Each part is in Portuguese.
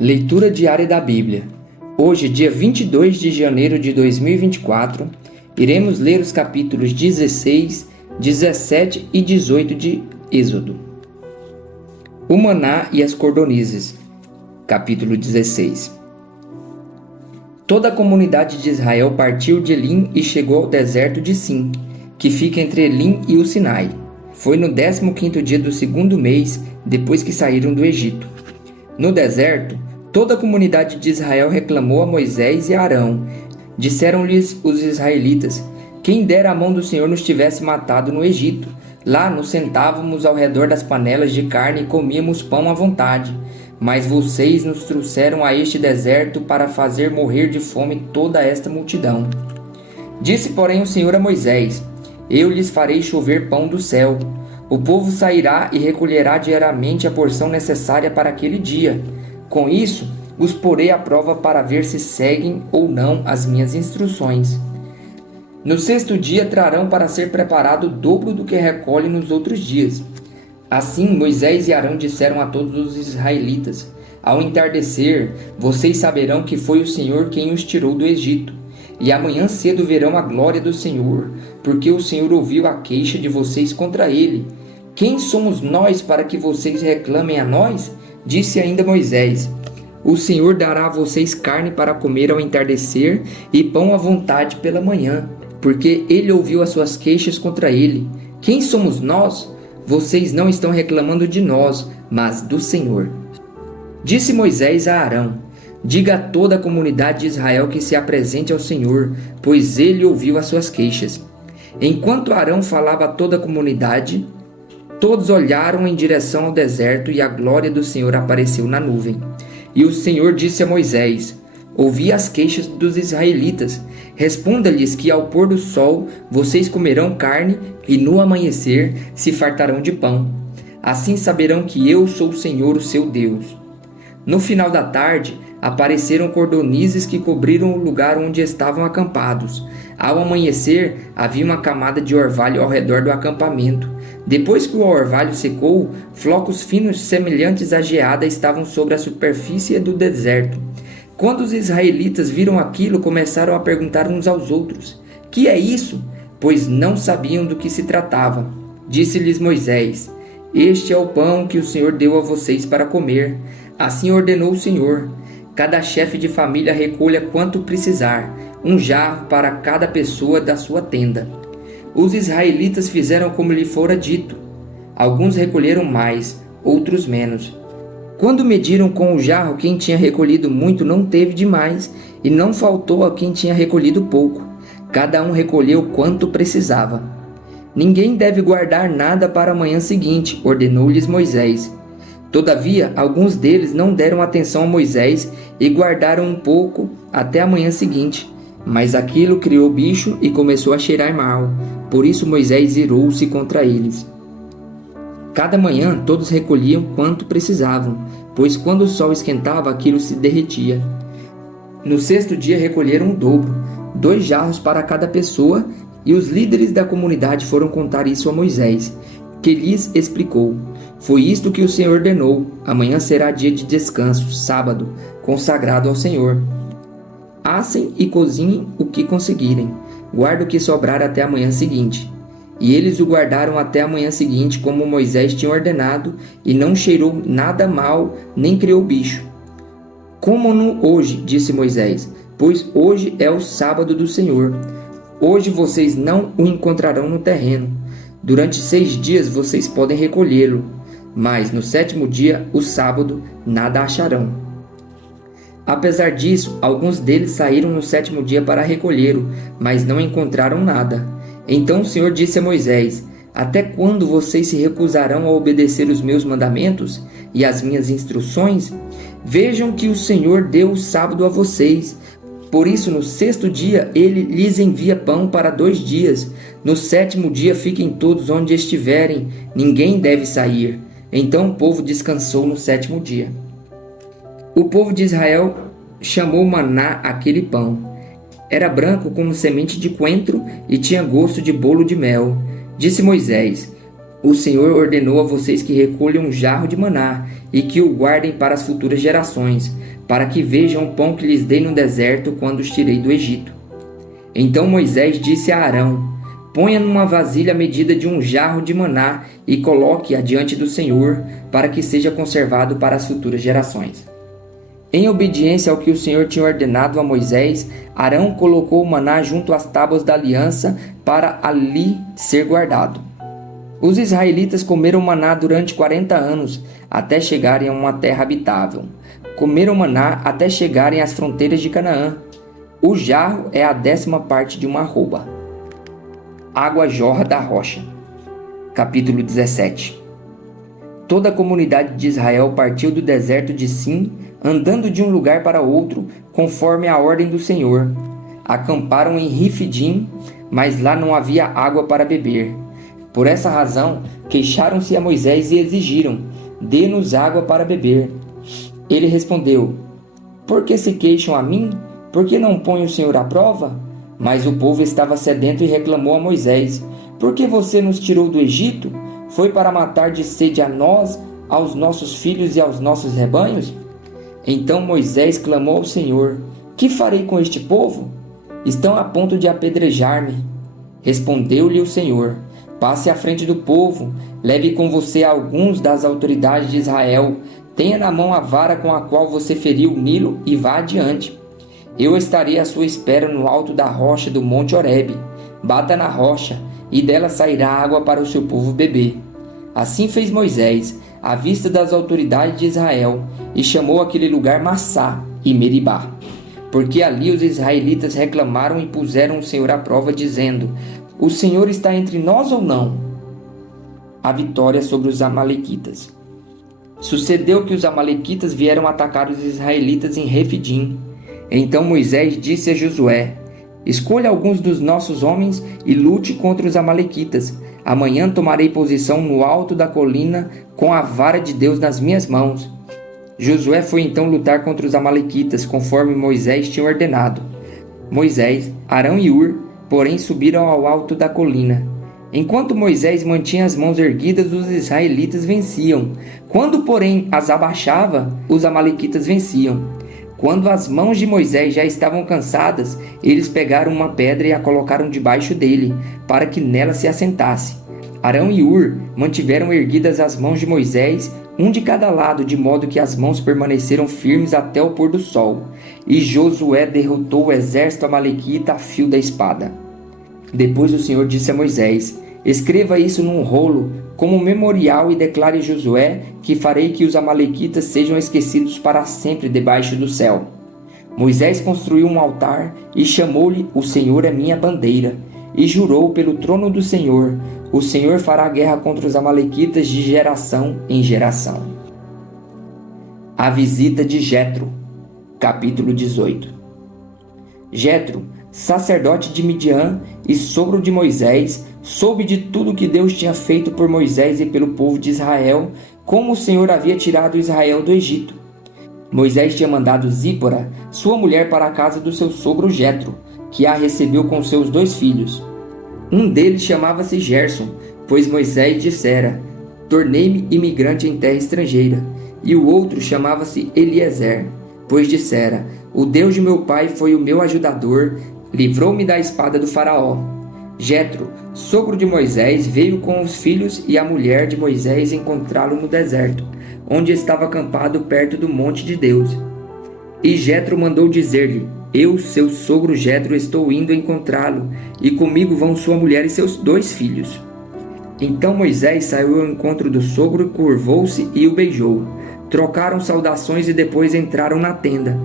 Leitura diária da Bíblia. Hoje, dia 22 de janeiro de 2024, iremos ler os capítulos 16, 17 e 18 de Êxodo. O maná e as cordonizes. Capítulo 16. Toda a comunidade de Israel partiu de Elim e chegou ao deserto de Sim, que fica entre Elim e o Sinai. Foi no 15º dia do segundo mês, depois que saíram do Egito. No deserto, toda a comunidade de Israel reclamou a Moisés e a Arão. Disseram-lhes os israelitas: quem dera a mão do Senhor nos tivesse matado no Egito. Lá nos sentávamos ao redor das panelas de carne e comíamos pão à vontade. Mas vocês nos trouxeram a este deserto para fazer morrer de fome toda esta multidão. Disse, porém, o Senhor a Moisés: eu lhes farei chover pão do céu. O povo sairá e recolherá diariamente a porção necessária para aquele dia. Com isso, os porei à prova para ver se seguem ou não as minhas instruções. No sexto dia trarão para ser preparado o dobro do que recolhem nos outros dias. Assim Moisés e Arão disseram a todos os israelitas: ao entardecer, vocês saberão que foi o Senhor quem os tirou do Egito. E amanhã cedo verão a glória do Senhor, porque o Senhor ouviu a queixa de vocês contra ele. Quem somos nós para que vocês reclamem a nós? Disse ainda Moisés: o Senhor dará a vocês carne para comer ao entardecer e pão à vontade pela manhã, porque ele ouviu as suas queixas contra ele. Quem somos nós? Vocês não estão reclamando de nós, mas do Senhor. Disse Moisés a Arão: diga a toda a comunidade de Israel que se apresente ao Senhor, pois ele ouviu as suas queixas. Enquanto Arão falava a toda a comunidade, todos olharam em direção ao deserto e a glória do Senhor apareceu na nuvem. E o Senhor disse a Moisés: ouvi as queixas dos israelitas. Responda-lhes que ao pôr do sol vocês comerão carne e no amanhecer se fartarão de pão. Assim saberão que eu sou o Senhor, o seu Deus. No final da tarde, apareceram cordonizes que cobriram o lugar onde estavam acampados. Ao amanhecer, havia uma camada de orvalho ao redor do acampamento. Depois que o orvalho secou, flocos finos semelhantes à geada estavam sobre a superfície do deserto. Quando os israelitas viram aquilo, começaram a perguntar uns aos outros: que é isso? Pois não sabiam do que se tratava. Disse-lhes Moisés: este é o pão que o Senhor deu a vocês para comer. Assim ordenou o Senhor: cada chefe de família recolha quanto precisar, um jarro para cada pessoa da sua tenda. Os israelitas fizeram como lhe fora dito. Alguns recolheram mais, outros menos. Quando mediram com o jarro, quem tinha recolhido muito não teve demais, e não faltou a quem tinha recolhido pouco. Cada um recolheu quanto precisava. Ninguém deve guardar nada para a manhã seguinte, ordenou-lhes Moisés. Todavia, alguns deles não deram atenção a Moisés e guardaram um pouco até a manhã seguinte. Mas aquilo criou bicho e começou a cheirar mal. Por isso Moisés irou-se contra eles. Cada manhã todos recolhiam quanto precisavam, pois quando o sol esquentava, aquilo se derretia. No sexto dia recolheram o dobro, 2 jarros para cada pessoa, e os líderes da comunidade foram contar isso a Moisés, que lhes explicou: foi isto que o Senhor ordenou, amanhã será dia de descanso, sábado, consagrado ao Senhor. Assem e cozinhem o que conseguirem, guarda o que sobrar até a manhã seguinte. E eles o guardaram até a manhã seguinte, como Moisés tinha ordenado, e não cheirou nada mal, nem criou bicho. Comam-no hoje, disse Moisés, pois hoje é o sábado do Senhor. Hoje vocês não o encontrarão no terreno. Durante 6 dias vocês podem recolhê-lo, mas no 7º dia, o sábado, nada acharão. Apesar disso, alguns deles saíram no 7º dia para recolhê-lo, mas não encontraram nada. Então o Senhor disse a Moisés: até quando vocês se recusarão a obedecer os meus mandamentos e as minhas instruções? Vejam que o Senhor deu o sábado a vocês. Por isso, no 6º dia, ele lhes envia pão para 2 dias. No 7º dia, fiquem todos onde estiverem. Ninguém deve sair. Então o povo descansou no 7º dia. O povo de Israel chamou maná aquele pão. Era branco como semente de coentro e tinha gosto de bolo de mel. Disse Moisés: O Senhor ordenou a vocês que recolham um jarro de maná e que o guardem para as futuras gerações, para que vejam o pão que lhes dei no deserto quando os tirei do Egito. Então Moisés disse a Arão: ponha numa vasilha a medida de um jarro de maná e coloque-a diante do Senhor, para que seja conservado para as futuras gerações. Em obediência ao que o Senhor tinha ordenado a Moisés, Arão colocou o maná junto às tábuas da aliança para ali ser guardado. Os israelitas comeram maná durante 40 anos, até chegarem a uma terra habitável. Comeram maná até chegarem às fronteiras de Canaã. O jarro é a 10ª parte de uma arroba. Água jorra da rocha. Capítulo 17. Toda a comunidade de Israel partiu do deserto de Sim, andando de um lugar para outro, conforme a ordem do Senhor. Acamparam em Rifidim, mas lá não havia água para beber. Por essa razão, queixaram-se a Moisés e exigiram: dê-nos água para beber. Ele respondeu: por que se queixam a mim? Por que não põe o Senhor à prova? Mas o povo estava sedento e reclamou a Moisés: por que você nos tirou do Egito? Foi para matar de sede a nós, aos nossos filhos e aos nossos rebanhos? Então Moisés clamou ao Senhor: que farei com este povo? Estão a ponto de apedrejar-me. Respondeu-lhe o Senhor: passe à frente do povo, leve com você alguns das autoridades de Israel, tenha na mão a vara com a qual você feriu o Nilo e vá adiante. Eu estarei à sua espera no alto da rocha do Monte Horebe. Bata na rocha, e dela sairá água para o seu povo beber. Assim fez Moisés, à vista das autoridades de Israel, e chamou aquele lugar Massá e Meribá. Porque ali os israelitas reclamaram e puseram o Senhor à prova, dizendo: o Senhor está entre nós ou não? A vitória sobre os amalequitas. Sucedeu que os amalequitas vieram atacar os israelitas em Refidim. Então Moisés disse a Josué: escolha alguns dos nossos homens e lute contra os amalequitas. Amanhã tomarei posição no alto da colina com a vara de Deus nas minhas mãos. Josué foi então lutar contra os amalequitas, conforme Moisés tinha ordenado. Moisés, Arão e Hur, porém, subiram ao alto da colina. Enquanto Moisés mantinha as mãos erguidas, os israelitas venciam. Quando, porém, as abaixava, os amalequitas venciam. Quando as mãos de Moisés já estavam cansadas, eles pegaram uma pedra e a colocaram debaixo dele, para que nela se assentasse. Arão e Hur mantiveram erguidas as mãos de Moisés, um de cada lado, de modo que as mãos permaneceram firmes até o pôr do sol. E Josué derrotou o exército amalequita a fio da espada. Depois o Senhor disse a Moisés: escreva isso num rolo, como memorial, e declare a Josué que farei que os amalequitas sejam esquecidos para sempre debaixo do céu. Moisés construiu um altar e chamou-lhe: o Senhor é minha bandeira. E jurou pelo trono do Senhor: o Senhor fará guerra contra os amalequitas de geração em geração. A visita de Jetro. Capítulo 18. Jetro, sacerdote de Midian e sogro de Moisés, soube de tudo que Deus tinha feito por Moisés e pelo povo de Israel, como o Senhor havia tirado Israel do Egito. Moisés tinha mandado Zípora, sua mulher, para a casa do seu sogro Jetro, que a recebeu com seus 2 filhos. Um deles chamava-se Gerson, pois Moisés dissera: tornei-me imigrante em terra estrangeira. E o outro chamava-se Eliezer, pois dissera: o Deus de meu pai foi o meu ajudador, livrou-me da espada do faraó. Jetro, sogro de Moisés, veio com os filhos e a mulher de Moisés encontrá-lo no deserto, onde estava acampado perto do monte de Deus. E Jetro mandou dizer-lhe: eu, seu sogro Jetro, estou indo encontrá-lo, e comigo vão sua mulher e seus 2 filhos. Então Moisés saiu ao encontro do sogro, curvou-se e o beijou. Trocaram saudações e depois entraram na tenda.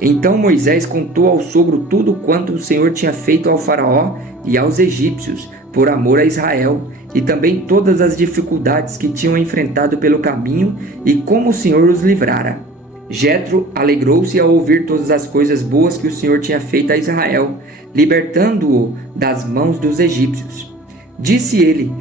Então Moisés contou ao sogro tudo quanto o Senhor tinha feito ao faraó e aos egípcios, por amor a Israel, e também todas as dificuldades que tinham enfrentado pelo caminho e como o Senhor os livrara. Jetro alegrou-se ao ouvir todas as coisas boas que o Senhor tinha feito a Israel, libertando-o das mãos dos egípcios. Disse ele: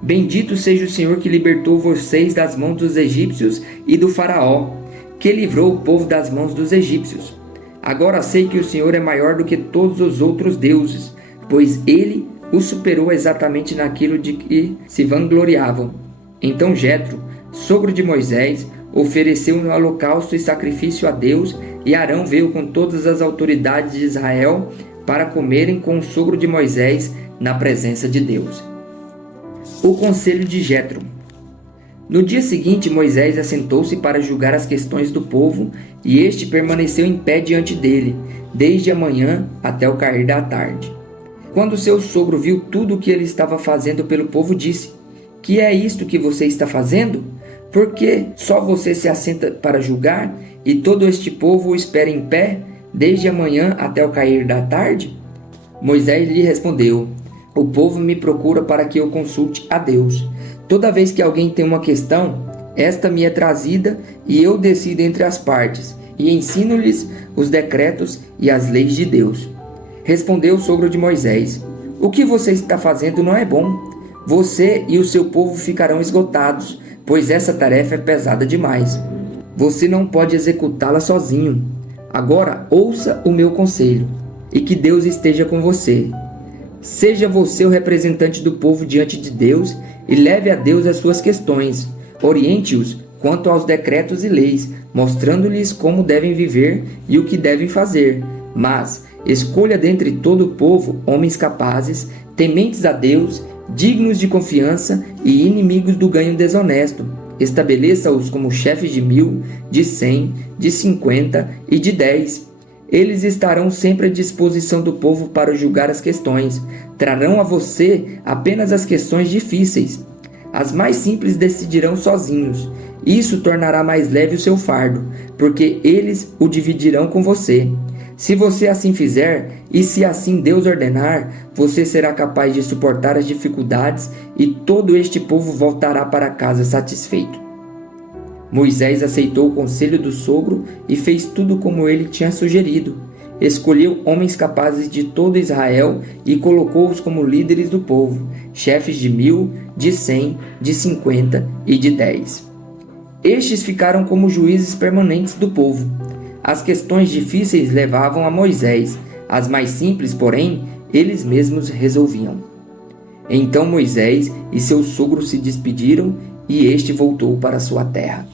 bendito seja o Senhor que libertou vocês das mãos dos egípcios e do faraó, que livrou o povo das mãos dos egípcios. Agora sei que o Senhor é maior do que todos os outros deuses, pois ele o superou exatamente naquilo de que se vangloriavam. Então Jetro, sogro de Moisés, ofereceu um holocausto e sacrifício a Deus, e Arão veio com todas as autoridades de Israel para comerem com o sogro de Moisés na presença de Deus. O conselho de Jetro. No dia seguinte, Moisés assentou-se para julgar as questões do povo, e este permaneceu em pé diante dele, desde a manhã até o cair da tarde. Quando seu sogro viu tudo o que ele estava fazendo pelo povo, disse: "Que é isto que você está fazendo? Por que só você se assenta para julgar, e todo este povo o espera em pé, desde a manhã até o cair da tarde?" Moisés lhe respondeu: "O povo me procura para que eu consulte a Deus. Toda vez que alguém tem uma questão, esta me é trazida e eu decido entre as partes, e ensino-lhes os decretos e as leis de Deus." Respondeu o sogro de Moisés: "O que você está fazendo não é bom. Você e o seu povo ficarão esgotados, pois essa tarefa é pesada demais. Você não pode executá-la sozinho. Agora ouça o meu conselho, e que Deus esteja com você. Seja você o representante do povo diante de Deus e leve a Deus as suas questões. Oriente-os quanto aos decretos e leis, mostrando-lhes como devem viver e o que devem fazer. Mas escolha dentre todo o povo homens capazes, tementes a Deus, dignos de confiança e inimigos do ganho desonesto. Estabeleça-os como chefes de 1.000, de 100, de 50 e de 10. Eles estarão sempre à disposição do povo para julgar as questões. Trarão a você apenas as questões difíceis. As mais simples decidirão sozinhos. Isso tornará mais leve o seu fardo, porque eles o dividirão com você. Se você assim fizer, e se assim Deus ordenar, você será capaz de suportar as dificuldades e todo este povo voltará para casa satisfeito." Moisés aceitou o conselho do sogro e fez tudo como ele tinha sugerido. Escolheu homens capazes de todo Israel e colocou-os como líderes do povo, chefes de 1.000, de 100, de 50 e de 10. Estes ficaram como juízes permanentes do povo. As questões difíceis levavam a Moisés, as mais simples, porém, eles mesmos resolviam. Então Moisés e seu sogro se despediram, e este voltou para sua terra.